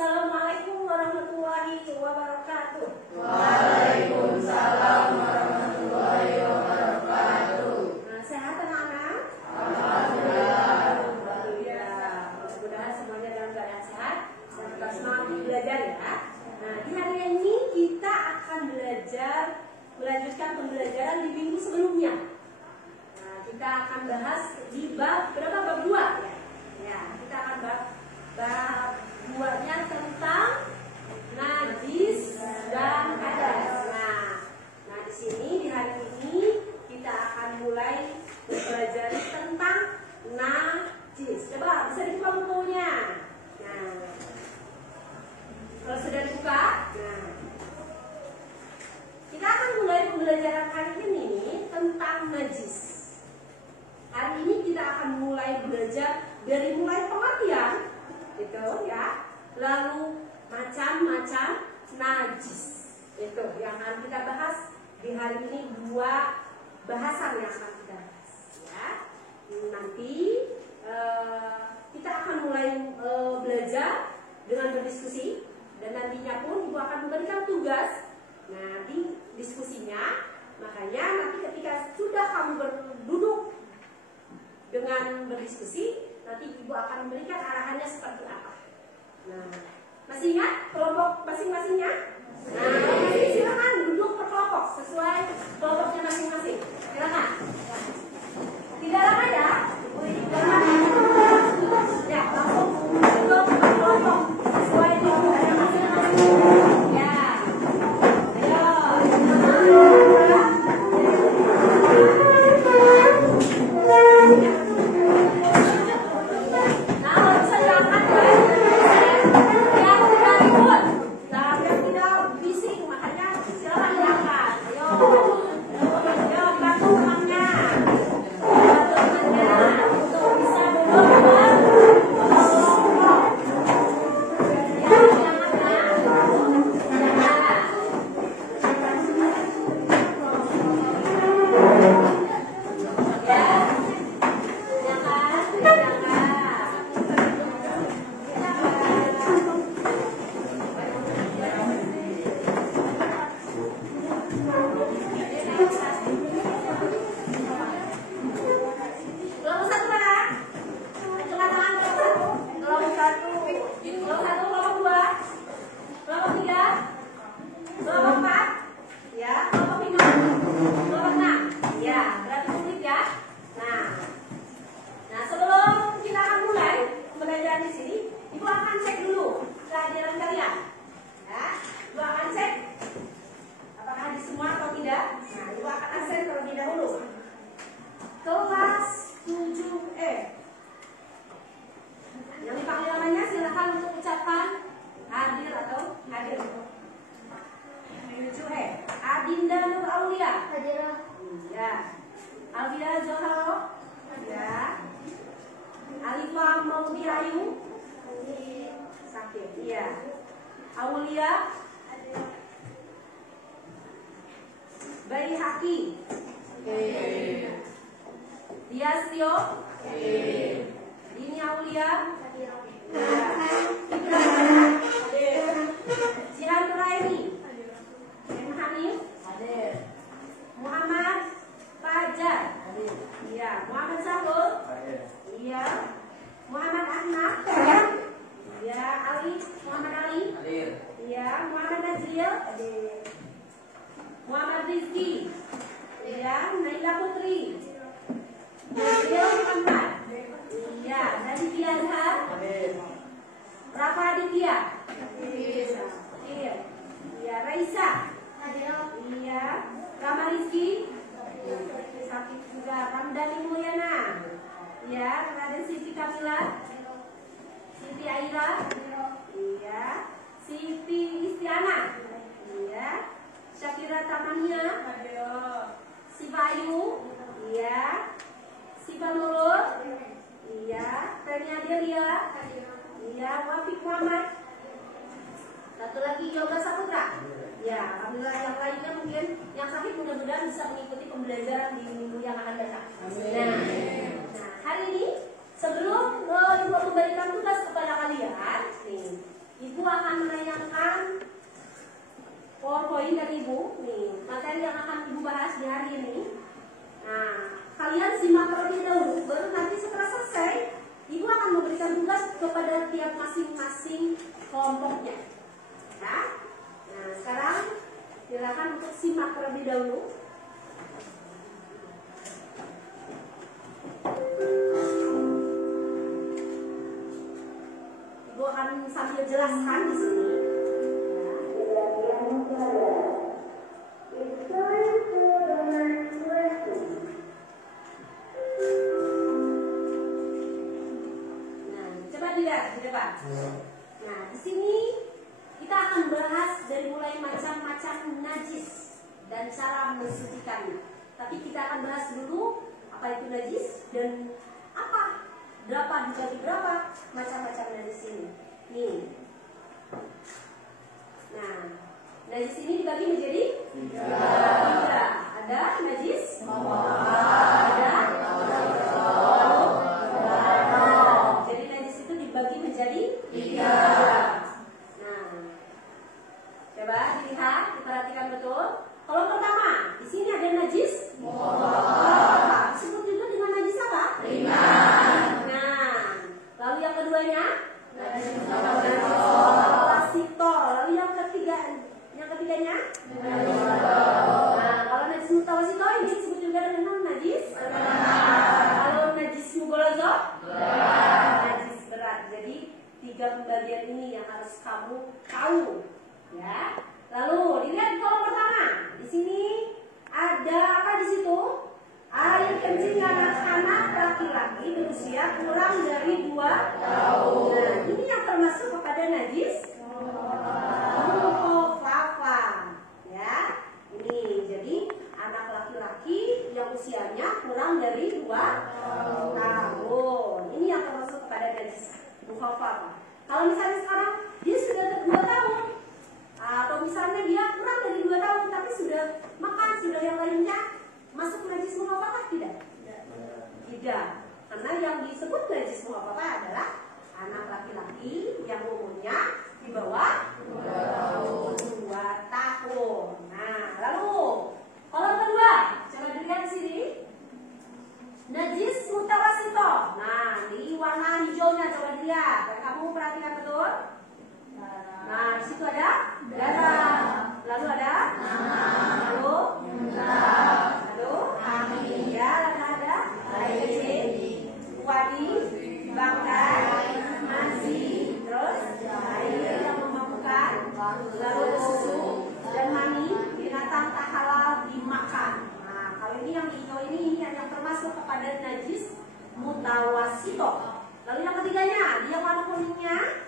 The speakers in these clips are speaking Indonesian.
Assalamualaikum warahmatullahi wabarakatuh. Waalaikumsalam warahmatullahi wabarakatuh. Sehat anak-anak? Alhamdulillah. Ya, mudah-mudahan semuanya dalam keadaan sehat dan tetap semangat belajar ya. Nah, di hari ini kita akan melanjutkan pembelajaran di minggu sebelumnya. Nah, kita akan bahas di bab berapa? Bab 2 ya. Ya, kita akan bab 2-nya tentang najis dan hadas. Nah di sini di hari ini kita akan mulai belajar tentang najis. Coba bisa dibuka bukunya. Nah, kalau sudah dibuka, nah kita akan mulai pembelajaran hari ini tentang najis. Hari ini kita akan mulai belajar dari mulai pengertian, gitu ya. Lalu macam-macam najis. Itu yang akan kita bahas di hari ini, 2 bahasan yang akan kita bahas ya. Nanti kita akan mulai belajar dengan berdiskusi dan nantinya pun Ibu akan memberikan tugas. Nah, di diskusinya, makanya nanti ketika sudah kamu duduk dengan berdiskusi, nanti Ibu akan memberikan arahannya seperti apa. Nah, masih ingat kelompok masing-masingnya? Nah, silakan duduk per kelompok sesuai kelompoknya masing-masing. Silakan. Tidak lama ya. Ya, langsung duduk per kelompok sesuai kelompoknya masing-masing. Ya. Nah, hari ini sebelum Ibu memberikan tugas kepada kalian, nih, Ibu akan menayangkan PowerPoint dari Ibu. Nih, materi yang akan Ibu bahas di hari ini. Nah, kalian simak terlebih dahulu, baru nanti setelah selesai, Ibu akan memberikan tugas kepada tiap masing-masing kelompoknya. Ya. Nah, sekarang silakan untuk simak terlebih dahulu. Ibu akan sambil jelaskan di sini. Dilihat di depan. Nah, di sini kita akan bahas dari mulai macam-macam najis dan cara mensucikannya. Tapi kita akan bahas dulu apa itu najis dan apa berapa dibagi berapa macam-macam najis ini. Nih. Nah, najis ini dibagi menjadi tiga. Ada najis, ada dibagi menjadi tiga. Nah, coba dilihat, diperhatikan betul. Kalau pertama, di sini ada najis. Disebut juga dengan najis apa? Ringan. Nah, lalu yang keduanya? Najis mutawasito. Lalu yang ketiganya? Nah, kalau najis mutawasito ini disebut juga dengan najis. Kalau najis mughaladzah? Jadi tiga pembagian ini yang harus kamu tahu, ya. Lalu dilihat kolom pertama. Di sini ada apa di situ? Air kencing anak-anak laki-laki berusia kurang dari 2 tahun. Nah, ini yang termasuk kepada najis mukhafafah, ya. Ini jadi anak laki-laki yang usianya kurang dari 2 tahun. Ini yang termasuk kepada najis mukhafafah. Kalau misalnya sekarang dia sudah 2 tahun, atau misalnya dia kurang dari 2 tahun tapi sudah makan, sudah yang lainnya, masuk najis mukhafafah tidak? Tidak. Karena yang disebut najis mukhafafah adalah anak laki-laki yang umurnya di bawah 2 tahun. Nah, lalu kalau kedua, coba dilihat di sini. Najis mutawasito. Nah, di warna hijaunya coba dilihat. Kamu perhatikan betul. Nah, di situ ada darah. Lalu ada lalu ya, lalu ada air kecil, wadi, bangkai, nasi, terus air yang memabukkan, lalu ada susu dan mani binatang tak halal dimakan. Kalau ini yang hijau ini yang termasuk kepada najis mutawasito. Lalu yang ketiganya, dia warna kuningnya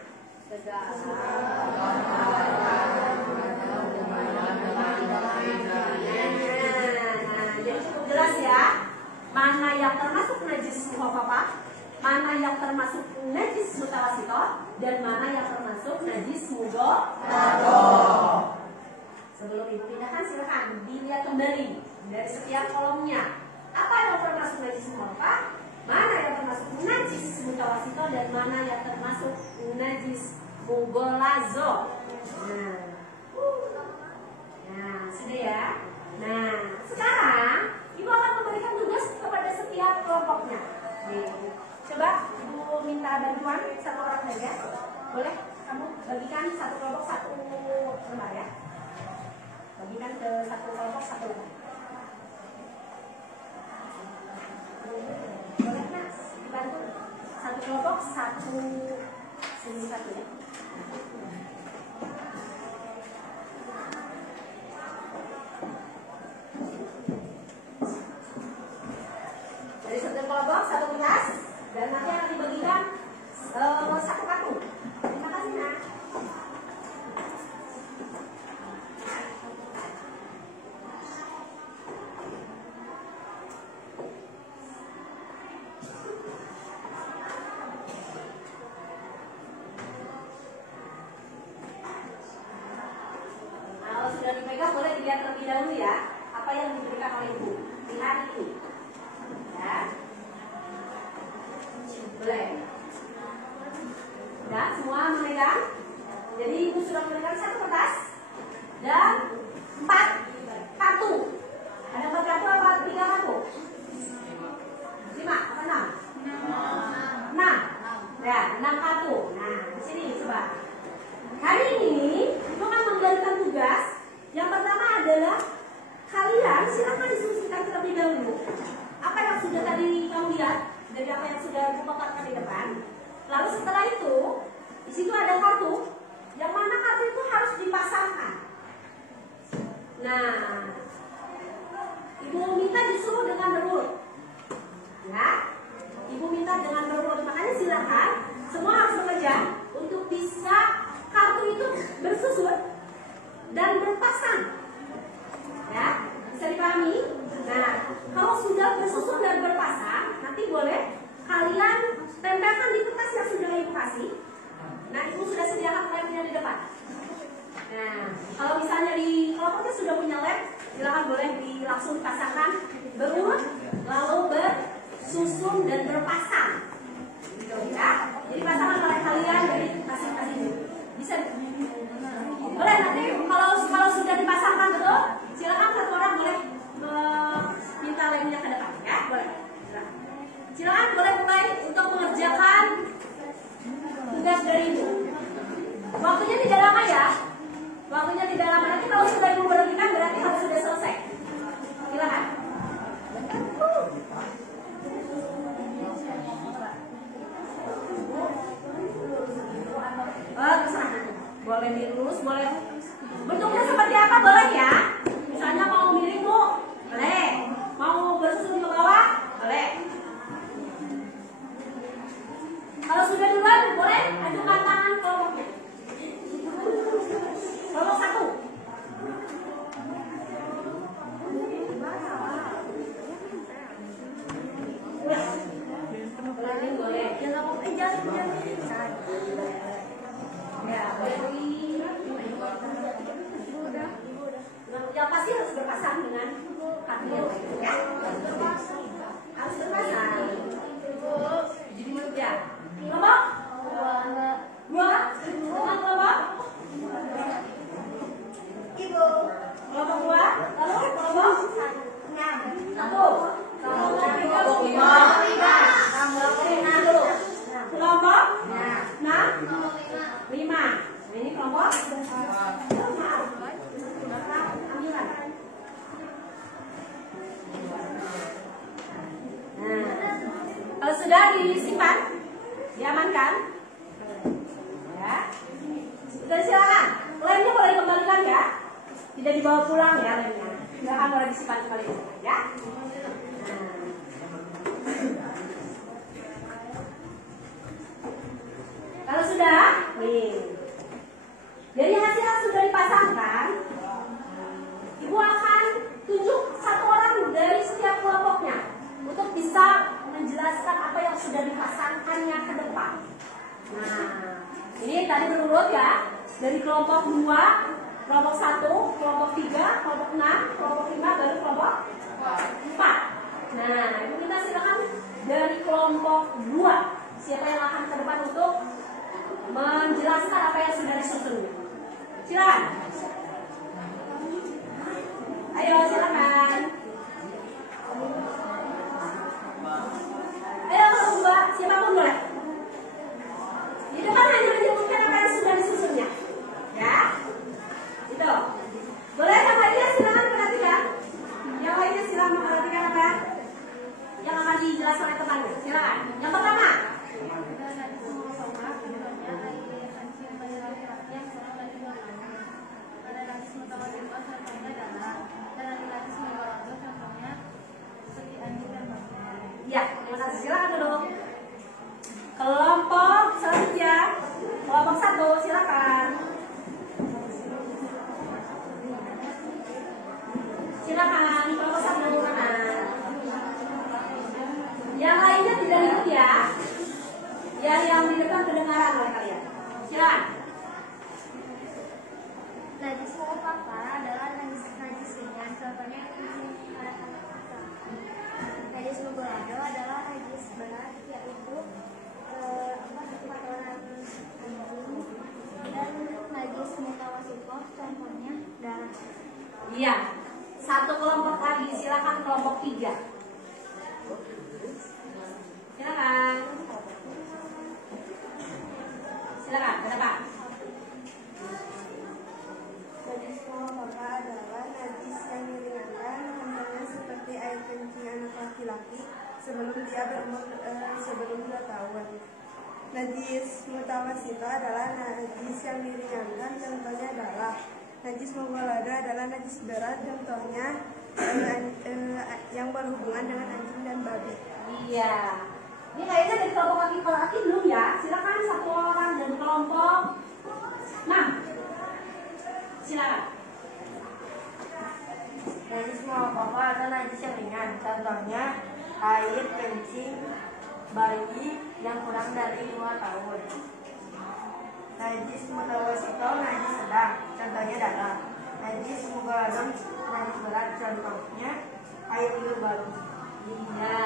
jadi cukup jelas ya, mana yang termasuk najis mukhafafah, mana yang termasuk najis mutawasito, dan mana yang termasuk najis mughaladzah. Sebelum Ibu pindahkan, silakan dilihat kembali dari setiap kolomnya. Apa yang termasuk najis mukhafafah, mana yang termasuk najis mutawasito, dan mana yang termasuk najis mughaladzah. Nah, sudah ya. Nah, sekarang Ibu akan memberikan tugas kepada setiap kelompoknya. Coba Ibu minta bantuan satu orang saja. Boleh? Kamu bagikan satu kelompok satu lembar ya. Bagikan ke satu kelompok satu lembar. Boleh Mas, dibantu satu kelompok satu sini satu ya. Dari satu kelompok satu gelas dan nanti akan dibagikan satu kartu. Terima kasih Nak. Sudah dipegang, boleh dilihat terlebih dahulu ya apa yang diberikan oleh Ibu di hari ini ya. Boleh ya, semua memegang. Jadi ibu sudah memberikan 1 kertas dan 4 kartu. Ada 4 kartu apa 3 kartu? 5 apa 6? 6. Ya, 6 kartu. Nah, di sini coba. Hari ini ibu akan memberikan tugas. Yang pertama adalah kalian silakan diskusikan terlebih dahulu. Apa yang sudah tadi kamu lihat dari apa yang sudah ibu paparkan di depan. Lalu setelah itu, di situ ada kartu. Yang mana kartu itu harus dipasangkan. Nah, ibu minta disuruh dengan berurut. Ya, ibu minta dengan berurut. Makanya silakan semua harus bekerja untuk bisa kartu itu bersusun dan berpasang. Ya, bisa dipahami? Nah, kalau sudah bersusun dan berpasang, nanti boleh kalian tempelkan di kertas yang sudah ibu kasih. Nah, ibu sudah sediakan lemnya di depan. Nah, kalau misalnya di kelompoknya sudah punya lem, silakan boleh langsung dipasangkan berurut, lalu bersusun dan berpasang. Gitu ya. Jadi pasangan oleh kalian dari kasih-kasih dulu. Bisa. Boleh nanti kalau sudah dipasangkan betul, silakan satu orang boleh minta lemnya ke depan ya, boleh. Silakan boleh mulai untuk mengerjakan tugas dari ibu. Waktunya tidak lama ya. Waktunya tidak lama. Nanti kalau sudah ibu berhentikan berarti harus sudah selesai. Silakan. Terserah. Boleh dilurus, boleh. Bentuknya seperti apa boleh ya? Misalnya mau miring bu, boleh. Mau bersusun ke bawah, boleh. Kalau sudah duluan, boleh ajukan tangan kelompoknya. Kelompok 1. Boleh. Ya, yang pasti harus berpasang dengan kartu ya. Harus berpasang. Ya. Kelompok 2 dengan kelompok ibu. Kelompok 2 lalu kelompok 6. 1. Kelompok 5. Kelompok 6. 5. Ini kelompok. Kalau sudah disimpan, diamankan, ya, sudah silakan. Lemnya boleh dikembalikan ya, tidak dibawa pulang ya lemnya. Silakan boleh disimpan kembali ya. Kalau sudah, nih, dari hasil yang sudah dipasangkan, ibu akan tunjuk 1 orang dari setiap kelompoknya untuk bisa menjelaskan apa yang sudah dipasangkannya ke depan. Nah, ini tadi berurut ya, dari kelompok 2, kelompok 1, kelompok 3, kelompok 6, kelompok 5, baru kelompok 4. Nah, ibu minta silakan dari kelompok 2, siapa yang akan ke depan untuk menjelaskan apa yang sudah disusun. Silakan. Ayo silakan. Ayo kelompok 2, siapapun boleh. Di depan hanya menyebutkan apa yang sudah disusunnya. Ya. Itu. Boleh yang lainnya silakan perhatikan. Yang lainnya silakan memperhatikan apa yang akan dijelaskan oleh temannya. Silakan. Yang pertama. Ya, terima kasih. Silakan dulu. Kelompok selanjutnya, kelompok 1, silakan. Silakan, kelompok 1 mana? Yang lainnya tidak ikut ya. Ya, yang di depan kedengaran oleh kalian. Silakan. Najis mukafar adalah najis ringan, contohnya najis mughalladho adalah najis berat, yaitu kotoran anjing dan Iya. Satu kelompok lagi, silakan kelompok 3. Silakan. Silakan, kenapa? Najis semua Bapak adalah najis yang diringankan, contohnya seperti air kencing anak laki-laki sebelum dia berumur sebelum 2 tahun. Najis mutawasito adalah najis yang diringankan, contohnya adalah najis mughalladho adalah najis berat, contohnya yang berhubungan dengan anjing dan babi. Iya. Ini kayaknya dari kelompok laki-laki belum ya? Silakan satu orang dari kelompok 6. Silakan. Najis semua Bapak adalah najis yang ringan, contohnya air kencing bayi yang kurang dari 2 tahun. Najis mutawasito najis sedang, contohnya darah. Najis mughalladho najis berat, contohnya air liur baru. Iya.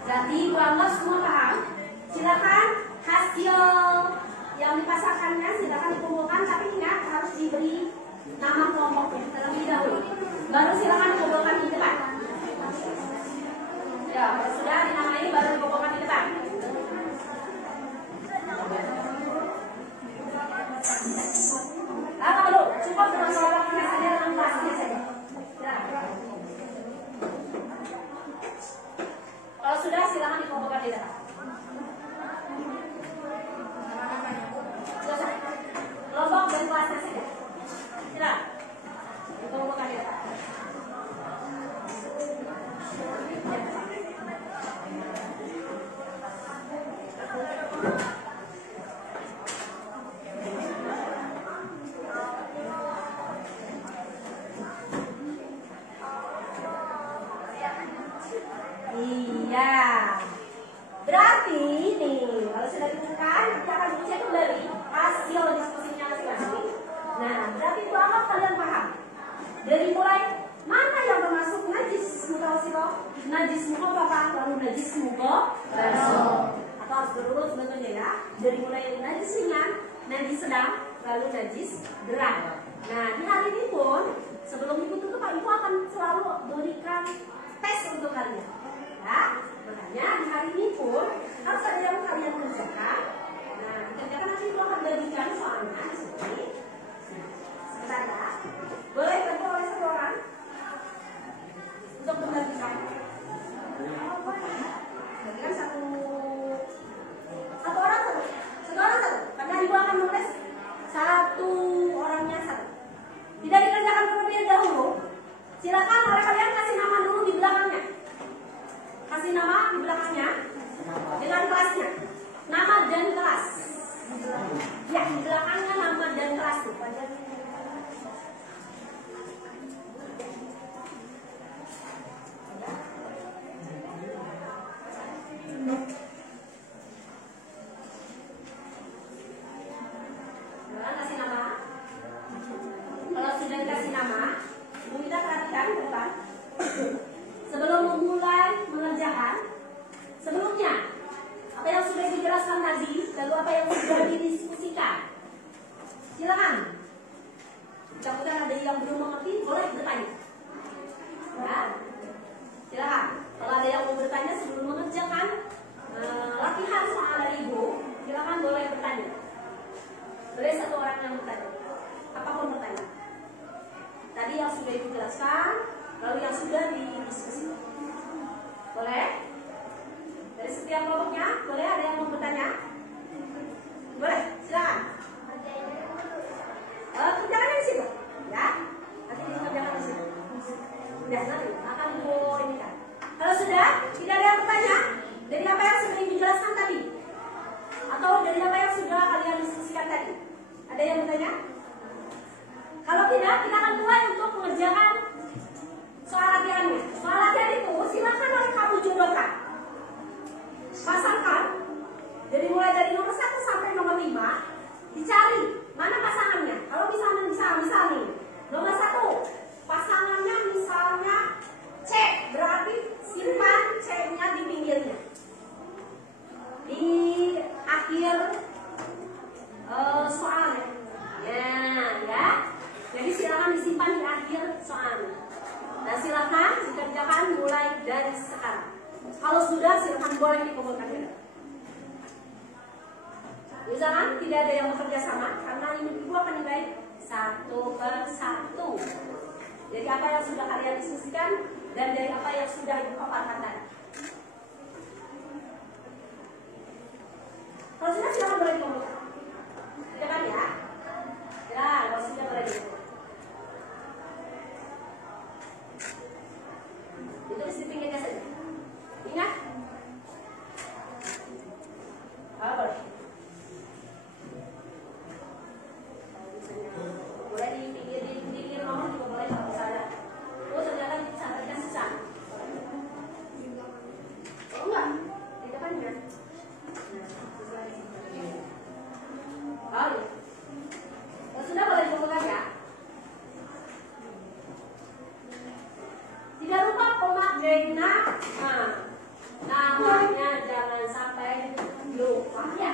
Jadi Ibu Angga semua paham? Silakan hasil yang dipasangkannya silakan dikumpulkan, tapi ingat harus diberi nama kelompoknya terlebih dahulu. Baru silakan dikumpulkan di depan. Ya, kalau sudah dinamai baru dikumpulkan di depan. Apa dulu? Cukup dengan suaranya saja dengan kelasnya saja. Ya. Kalau sudah silakan dikumpulkan di depan. Selesai. Kelompok dan kelasnya saja. Silakan dikumpulkan di depan. Iya. Berarti nih, kalau sudah ditemukan, kita akan cek kembali hasil diskusinya masing-masing. Nah, berarti itu apa kalian paham? Dari mulai mana yang termasuk najis mutawasito, najis mukhaffafah, lalu najis mughalladho. Atau harus berurut sebetulnya ya. Dari mulai najis ringan, najis sedang, lalu najis berat. Nah, di hari ini pun sebelum Ibu tutup, Pak Ibu akan selalu berikan tes untuk kalian. Ya, makanya di hari ini pun harus ada yang kalian kerjakan. Nah, dikerjakan nanti Ibu akan bagikan soalnya di sini. Sebentar ya. Boleh bantu oleh satu orang untuk membagikan. Bagikan satu orang satu. Karena Ibu akan menulis satu orangnya satu. Tidak dikerjakan terlebih dahulu. Silakan oleh kalian kasih nama dulu di belakangnya. Kasih nama di belakangnya dengan kelasnya. Nama dan kelas. Ya, di belakangnya nama dan kelas tuh. Kasih nama. Kalau sudah dikasih nama, Ibu kita perhatikan ke depan. Sebelum memulai mengerjakan, sebelumnya apa yang sudah dijelaskan tadi, lalu apa yang sudah didiskusikan. Silakan. Jika ada yang belum mengerti, boleh bertanya. Ya, silakan. Kalau ada yang mau bertanya sebelum mengerjakan latihan soal dari Ibu, silakan boleh bertanya. Boleh satu orang yang bertanya. Apapun bertanya. Tadi yang sudah Ibu jelaskan, lalu yang sudah didiskusikan. Boleh? Dari setiap kelompoknya, boleh ada yang mau bertanya? Boleh, silakan. Kerjakan di situ, ya. Nanti dikerjakan di situ. Sudah, nanti akan Ibu ini kan. Kalau sudah, tidak ada yang bertanya dari apa yang sudah dijelaskan tadi, atau dari apa yang sudah kalian diskusikan tadi. Ada yang bertanya? Kalau tidak, kita akan mulai untuk mengerjakan soal latihannya. Soal latihan itu silakan oleh kamu jodohkan. Pasangkan mulai dari nomor 1 sampai nomor 5, dicari mana pasangannya. Kalau misalnya nih, nomor 1 pasangannya misalnya C, berarti simpan C-nya di pinggirnya, di akhir soalnya. Ya. Jadi silakan disimpan di akhir. akhir soalnya. Nah silakan dikerjakan mulai dari sekarang. Kalau sudah silakan boleh dikumpulkan ya. Misalkan tidak ada yang bekerja sama karena ibu akan nilai satu per satu. Jadi apa yang sudah kalian diskusikan dan dari apa yang sudah ibu paparkan tadi. Kalau sudah silakan boleh dikumpulkan. Silakan ya. Ya, kalau sudah boleh dikumpulkan. Ditulis di pinggirnya saja. Ingat? Boleh. Boleh di pinggir nomor juga boleh kalau misalnya. Oh ternyata disampaikan susah. Oh enggak, di depannya. Boleh. Kalau sudah boleh dikumpulkan ya. Tidak lupa pemakai namanya jangan sampai lupa ya.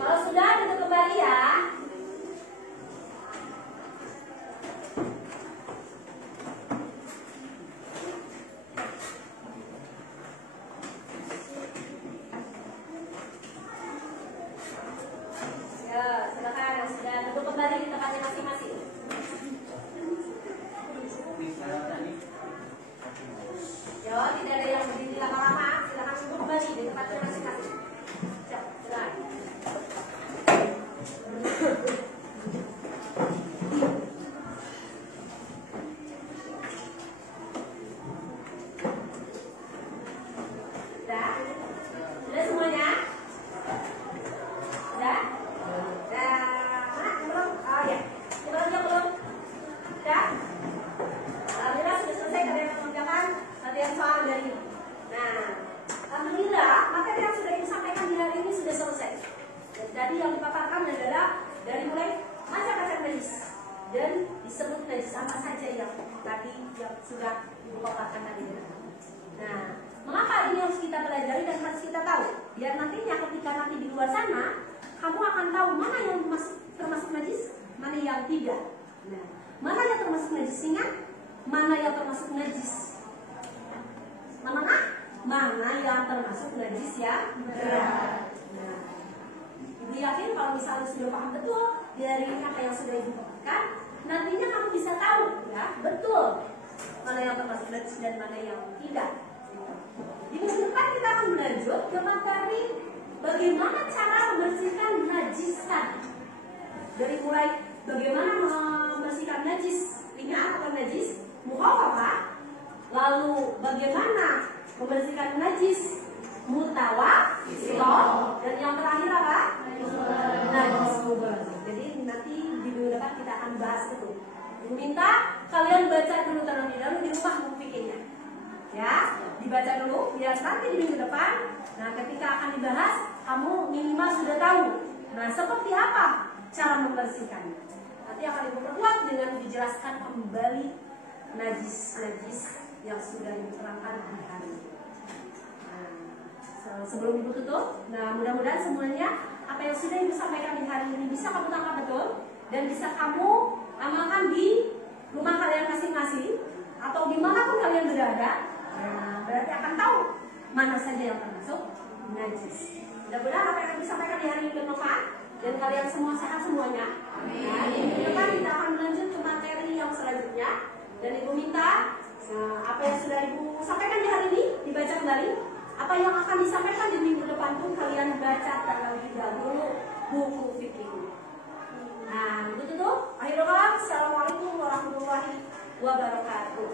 Kalau sudah duduk kembali ya. Silakan sudah duduk kembali di tempatnya masing-masing. Ya, tidak ada yang berdiri lama-lama. Silakan duduk kembali di tempatnya masing-masing. Silakan. Sudah semuanya? Sudah? Belum? Oh ya, belum? Sudah? Alhamdulillah sudah selesai kalian mengerjakan latihan soal dari ini. Nah, alhamdulillah materi yang sudah disampaikan di hari ini sudah selesai. Dan tadi yang dipaparkan adalah dari mulai macam-macam najis dan disebut najis apa saja yang tadi yang sudah dipaparkan tadi. Nah, mengapa ini harus kita pelajari dan harus kita tahu? Biar nantinya ketika nanti di luar sana kamu akan tahu mana yang termasuk najis, mana yang tidak. Nah, mana yang termasuk najis ringan, mana yang termasuk najis mana yang termasuk najis ya berat. Nah, ibu yakin kalau misalnya sudah paham betul dari apa yang sudah ibu paparkan, nantinya kamu bisa tahu ya betul mana yang termasuk najis dan mana yang tidak. Di minggu depan kita akan lanjut ke materi bagaimana cara membersihkan najis tadi. Dari mulai bagaimana membersihkan najis ringan atau najis mukhafafah, lalu bagaimana membersihkan najis mutawassithah, dan yang terakhir apa? Najis mughalladh. Jadi nanti di minggu depan kita akan bahas itu. Ibu minta kalian baca dulu terlebih dahulu di rumah buku fikihnya. Ya, dibaca dulu biar nanti di minggu depan, nah ketika akan dibahas kamu minimal sudah tahu. Nah, seperti apa cara membersihkannya? Nanti akan diperkuat dengan dijelaskan kembali najis-najis yang sudah diterangkan di hari ini. Nah, sebelum ibu tutup, nah mudah-mudahan semuanya apa yang sudah ibu sampaikan di hari ini bisa kamu tangkap betul dan bisa kamu amalkan di rumah kalian masing-masing atau dimanapun kalian berada. Nah, berarti akan tahu mana saja yang termasuk najis. Mudah-mudahan apa yang disampaikan di hari ini bermanfaat dan kalian semua sehat semuanya. Nah, di minggu depan kita akan melanjut ke materi yang selanjutnya. Dan ibu minta apa yang sudah ibu sampaikan di hari ini dibaca kembali. Apa yang akan disampaikan di minggu depan pun kalian baca terlebih dahulu buku fikih. Nah, begitu tuh. Akhirul kalam. Assalamualaikum warahmatullahi wabarakatuh.